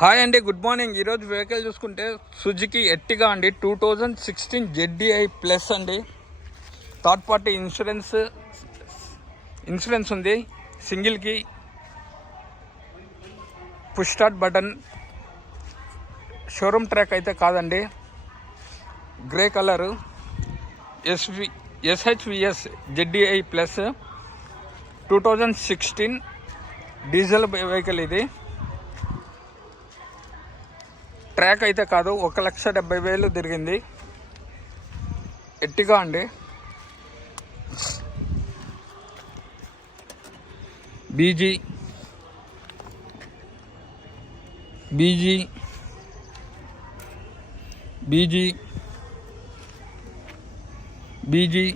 హాయ్ అండి, good morning. ఈరోజు vehicle చూసుకుంటే సుజుకి ఎర్టిగా అండి, 2016 ZDI ప్లస్ అండి. థర్డ్ పార్టీ ఇన్సూరెన్స్ ఉంది. సింగిల్కి push start button. Showroom track అయితే కాదండి, grey colour. SHVS ZDI plus 2016 diesel vehicle. ఇది ట్రాక్ అయితే కాదు, 1,70,000 తిరిగింది. ఎర్టిగా అండి. బీజీ బీజీ బీజీ బీజీ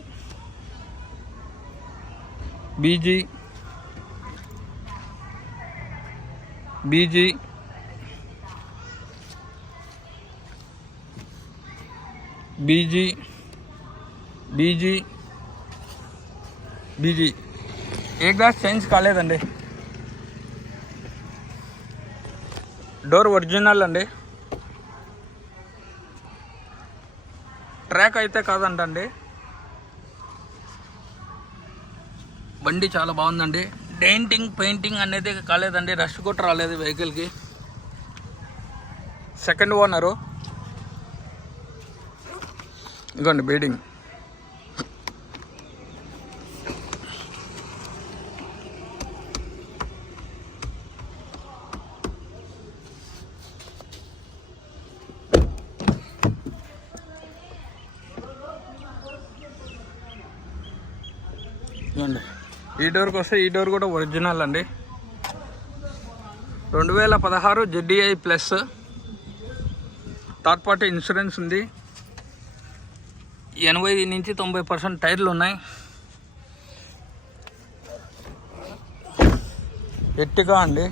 బీజీ బీజీ బీజీ బీజీ బీజీ ఏ గ్లాస్ చేంజ్ కాలేదండి. డోర్ ఒరిజినల్ అండి. ట్రాక్ అయితే కాదంటండి. బండి చాలా బాగుందండి. డెయింటింగ్ పెయింటింగ్ అనేది కాలేదండి. రష్ కూడా రాలేదు వెహికల్కి. Second owner. ఇదిగోండి బీడింగ్. ఇదిగోండి, ఈ డోర్కి వస్తే ఈ డోర్ కూడా ఒరిజినల్ అండి. 2016 ZDI plus. Third party insurance ఉంది. 80 నుంచి 90% టైర్లు ఉన్నాయి. ఎర్టిగా అండి.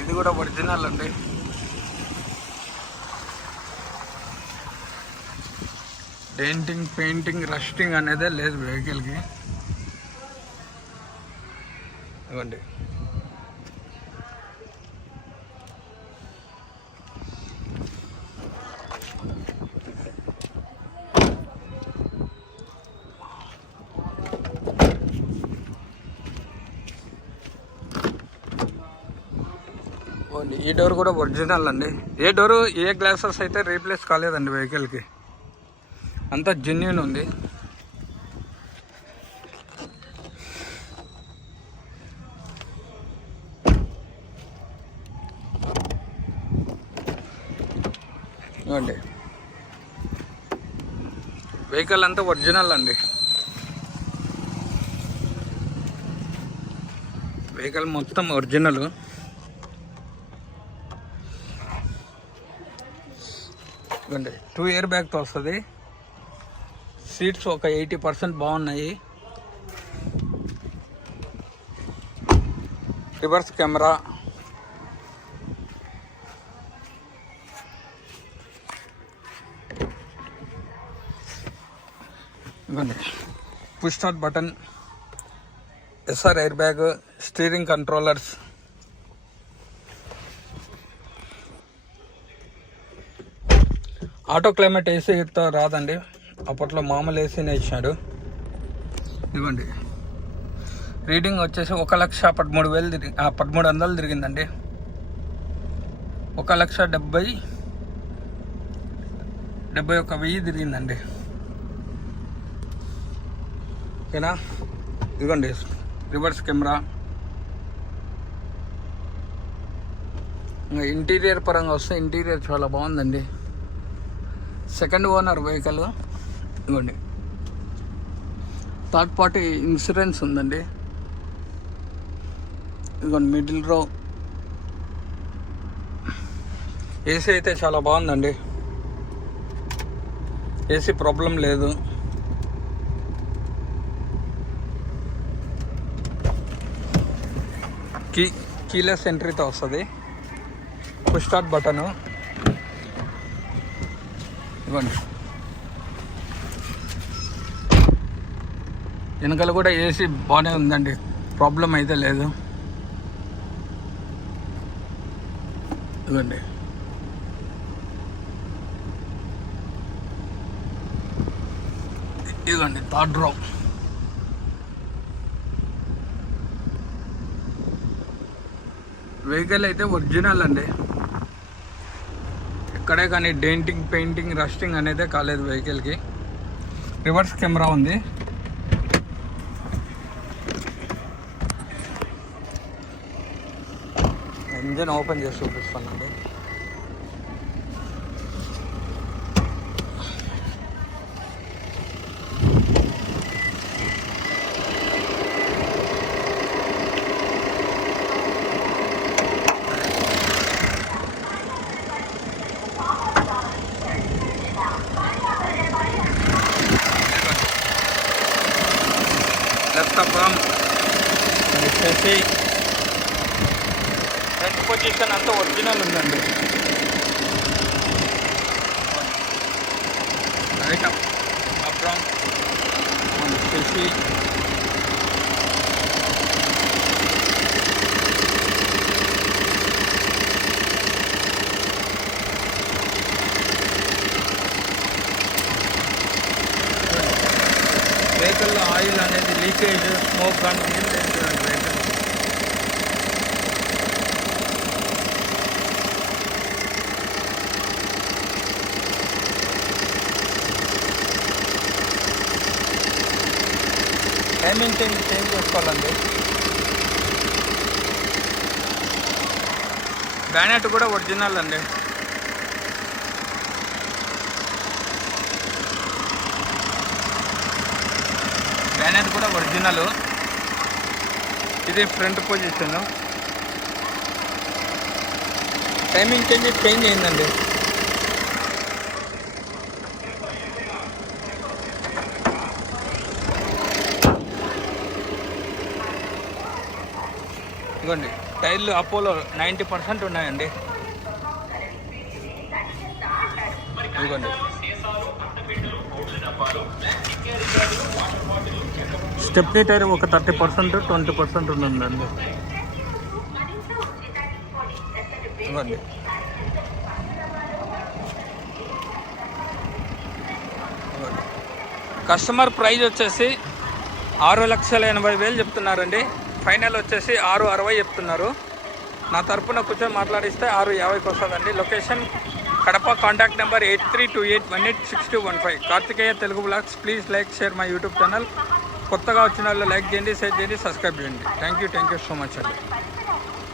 ఇది కూడా ఒరిజినల్ అండి. డెయింటింగ్ పెయింటింగ్ రస్టింగ్ అనేదే లేదు వెహికల్కి. ఇవ్వండి. ఈ డోర్ కూడా ఒరిజినల్ అండి. ఏ డోరు ఏ గ్లాసెస్ అయితే రీప్లేస్ కాలేదండి వెహికల్కి. అంతా జెన్యూన్ ఉంది. ఇవ్వండి, వెహికల్ అంతా ఒరిజినల్ అండి. వెహికల్ మొత్తం ఒరిజినల్. ఇవ్వండి, 2 ఇయర్ బ్యాగ్తో వస్తుంది. సీట్స్ ఒక 80% బాగున్నాయి. Reverse camera. ఇవ్వండి, push start button, SR airbag, steering controllers. Auto climate ఏసీతో రాదండి. అప్పట్లో మామూలు ఏసీనే ఇచ్చాడు. ఇవ్వండి, రీడింగ్ వచ్చేసి 1,13,000 తిరిగిందండి. 1,70,000 తిరిగిందండి. ఓకేనా. ఇదిగోండి రివర్స్ కెమెరా. ఇంకా ఇంటీరియర్ పరంగా వస్తే ఇంటీరియర్ చాలా బాగుందండి. Second owner vehicle. ఇదిగోండి, థర్డ్ పార్టీ ఇన్సూరెన్స్ ఉందండి. ఇదిగోండి మిడిల్ రో. ఏసీ అయితే చాలా బాగుందండి. ఏసీ ప్రాబ్లం లేదు. కీలెస్ ఎంట్రీతో వస్తుంది. Push start button. ఇవ్వండి, వెనకాల కూడా ఏసీ బాగానే ఉందండి, ప్రాబ్లం అయితే లేదు. ఇదిగోండి, ఇదిగోండి థర్డ్ రో. వెహికల్ అయితే ఒరిజినల్ అండి, ఎక్కడే కానీ డెంటింగ్, పెయింటింగ్, రస్టింగ్ అనేది కాలేదు వెహికల్కి. రివర్స్ కెమెరా ఉంది. ఇంజన్ ఓపెన్ చేసి చూపిస్తానండి. లెఫ్ట్ అప్రామ్ వచ్చేసి ఫ్రంట్ పొజిషన్ అంతా ఒరిజినల్ ఉందండి. రైట్ అప్రామ్ వచ్చేసి వెహికల్లో ఆయిల్ అనేది లీకేజ్, స్మోక్ కానీ ఏం లేదు వెహికల్. టైమింగ్ చేంజ్ చేసుకోవాలండి. బ్యానెట్ కూడా ఒరిజినల్ అండి. బ్యానెట్ కూడా ఒరిజినల్. ఇది ఫ్రంట్ పొజిషన్. టైమింగ్ చేంజ్ అయిందండి. ఇదిగోండి టైర్లు అపోలో 90% ఉన్నాయండి. ఇదిగోండి స్టెప్నీ టైర్ ఒక 30%, 20% ఉందండి. ఇదిగోండి కస్టమర్ ప్రైజ్ వచ్చేసి 6,80,000 చెప్తున్నారండి. ఫైనల్ వచ్చేసి 6,60,000 చెప్తున్నారు. నా తరపున కూర్చొని మాట్లాడిస్తే 6,50,000కి వస్తుందండి. Location Kadapa. Contact number 8328186215. Karthikeya Telugu blogs. Please like, share my YouTube channel. కొత్తగా వచ్చిన వాళ్ళు లైక్ చేయండి, షేర్ చేయండి, సబ్స్క్రైబ్ చేయండి. థ్యాంక్ యూ సో మచ్ అండి.